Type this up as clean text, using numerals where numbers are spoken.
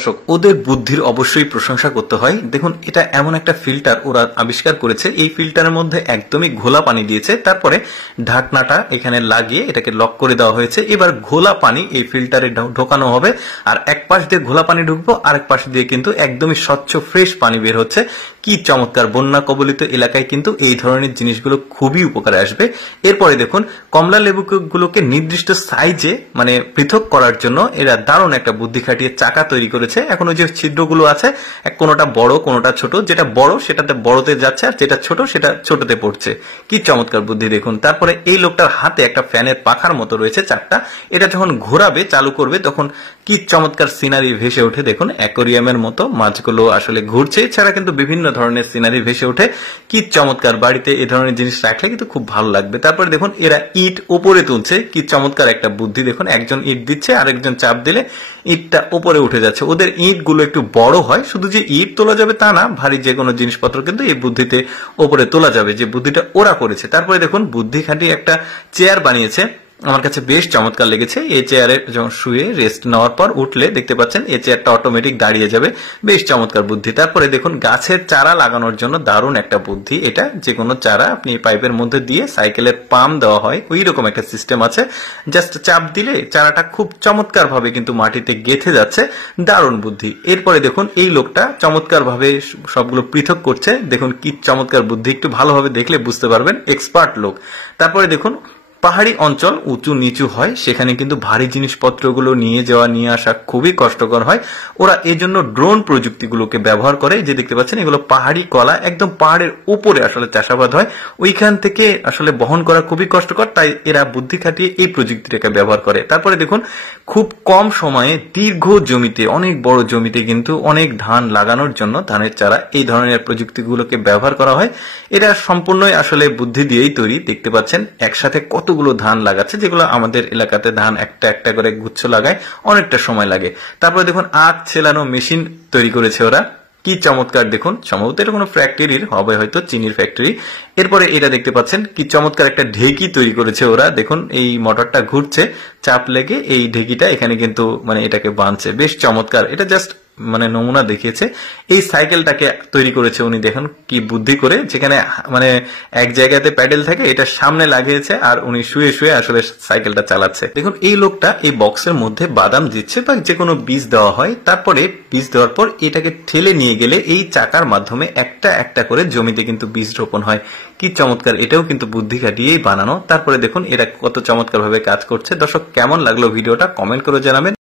দর্শক, ওদের বুদ্ধির অবশ্যই প্রশংসা করতে হয়। দেখুন, এটা এমন একটা ফিল্টার ওরা আবিষ্কার করেছে। এই ফিল্টারের মধ্যে একদমই ঘোলা পানি দিয়েছে, তারপরে ঢাকনাটা এখানে লাগিয়ে এটাকে লক করে দেওয়া হয়েছে। এবার ঘোলা পানি এই ফিল্টারে ঢোকানো হবে, আর এক পাশ দিয়ে ঘোলা পানি ঢুকবো, আরেক পাশ দিয়ে কিন্তু একদমই স্বচ্ছ ফ্রেশ পানি বের হচ্ছে। কি চমৎকার! বন্যা কবলিত এলাকায় কিন্তু এই ধরনের জিনিসগুলো খুবই উপকারে আসবে। এরপরে দেখুন, কমলা লেবুগুলোকে নির্দিষ্ট সাইজে মানে পৃথক করার জন্য এরা দারুণ একটা বুদ্ধি খাটিয়ে চাকা তৈরি করেছে। এখন ওই যে ছিদ্রগুলো আছে, কোনোটা বড় কোনোটা ছোট, যেটা বড় সেটাতে বড়তে যাচ্ছে, আর যেটা ছোট সেটা ছোটতে পড়ছে। কি চমৎকার বুদ্ধি দেখুন। তারপরে এই লোকটার হাতে একটা ফ্যানের পাখার মতো রয়েছে চারটা, এটা যখন ঘোরাবে চালু করবে তখন কি চমৎকার সিনারি ভেসে ওঠে। দেখুন, অ্যাকোরিয়ামের মতো মাছগুলো আসলে ঘুরছে। এছাড়া কিন্তু বিভিন্ন ধরনের সিনারি ভেসে ওঠে। কি চমৎকার! বাড়িতে এই ধরনের জিনিস রাখলে কিন্তু খুব ভালো লাগবে। তারপরে দেখুন, এরা ইট উপরে তুলছে। কি চমৎকার একটা বুদ্ধি! দেখুন, একজন ইট দিচ্ছে, আরেকজন চাপ দিলে ইটটা উপরে উঠে যাচ্ছে। ওদের ইট গুলো একটু বড় হয়, শুধু যে ইট তোলা যাবে তা না, ভারী যে কোনো জিনিসপত্র কিন্তু এই বুদ্ধিতে উপরে তোলা যাবে, যে বুদ্ধিটা ওরা করেছে। তারপরে দেখুন, বুদ্ধি খাটিয়ে একটা চেয়ার বানিয়েছে। আমার কাছে বেশ চমৎকার লেগেছে। এই চেয়ারে যখন শুয়ে রেস্ট নেওয়ার পর উঠলে দেখতে পাচ্ছেন এই চেয়ারটা অটোমেটিক দাঁড়িয়ে যাবে। বেশ চমৎকার বুদ্ধি। তারপরে দেখুন, গাছের চারা লাগানোর জন্য দারুণ একটা বুদ্ধি এটা। যে কোনো চারা আপনি পাইপের মধ্যে দিয়ে সাইকেলের পাম্প দেওয়া হয়, ওই রকম একটা সিস্টেম আছে। জাস্ট চাপ দিলে চারাটা খুব চমৎকার ভাবে কিন্তু মাটিতে গেঁথে যাচ্ছে। দারুণ বুদ্ধি। এরপরে দেখুন, এই লোকটা চমৎকার ভাবে সবগুলো পৃথক করছে। দেখুন কি চমৎকার বুদ্ধি, একটু ভালোভাবে দেখলে বুঝতে পারবেন, এক্সপার্ট লোক। তারপরে দেখুন, পাহাড়ি অঞ্চল উঁচু নিচু হয়, সেখানে কিন্তু ভারী জিনিসপত্রগুলো নিয়ে যাওয়া নিয়ে আসা খুবই কষ্টকর হয়। ওরা এই জন্য ড্রোন প্রযুক্তিগুলোকে ব্যবহার করে। যে দেখতে পাচ্ছেন, এগুলো পাহাড়ি কলা, একদম পাহাড়ের উপরে আসলে চাষাবাদ হয়, ওইখান থেকে আসলে বহন করা খুবই কষ্টকর, তাই এরা বুদ্ধি খাটিয়ে এই প্রযুক্তিটাকে ব্যবহার করে। তারপরে দেখুন, খুব কম সময়ে দীর্ঘ জমিতে, অনেক বড় জমিতে কিন্তু অনেক ধান লাগানোর জন্য ধানের চারা এই ধরনের প্রযুক্তিগুলোকে ব্যবহার করা হয়। এটা সম্পূর্ণই আসলে বুদ্ধি দিয়েই তৈরি। দেখতে পাচ্ছেন একসাথে কতগুলো ধান লাগাচ্ছে, যেগুলো আমাদের এলাকাতে ধান একটা একটা করে গুচ্ছ লাগায়, অনেকটা সময় লাগে। তারপরে দেখুন, আখ ছেলানো মেশিন তৈরি করেছে ওরা। কি চমৎকার! দেখুন, সম্ভবত এটা কোনো ফ্যাক্টরির হবে, হয়তো চিনির ফ্যাক্টরি। এরপরে এটা দেখতে পাচ্ছেন কি চমৎকার একটা ঢেকি তৈরি করেছে ওরা। দেখুন, এই মোটরটা ঘুরছে, চাপ লেগে এই ঢেকিটা এখানে কিন্তু মানে এটাকে বাঁধছে। বেশ চমৎকার! এটা জাস্ট মানে নমুনা দেখিয়েছে। এই সাইকেলটাকে তৈরি করেছে উনি, দেখুন কি বুদ্ধি করে, যেখানে মানে এক জায়গাতে প্যাডেল থাকে, এটা সামনে লাগিয়েছে, আর উনি শুয়ে শুয়ে আসলে সাইকেলটা চালাচ্ছে। দেখুন, এই লোকটা এই বক্সের মধ্যে বাদাম দিচ্ছে বা যে কোনো বীজ দেওয়া হয়। তারপরে বীজ দেওয়ার পর এটাকে ঠেলে নিয়ে গেলে এই চাকার মাধ্যমে একটা একটা করে জমিতে কিন্তু বীজ রোপণ হয়। কি চমৎকার! এটাও কিন্তু বুদ্ধি খাটিয়েই বানানো। তারপরে দেখুন, এরা কত চমৎকার ভাবে কাজ করছে। দর্শক, কেমন লাগলো ভিডিওটা কমেন্ট করে জানাবেন।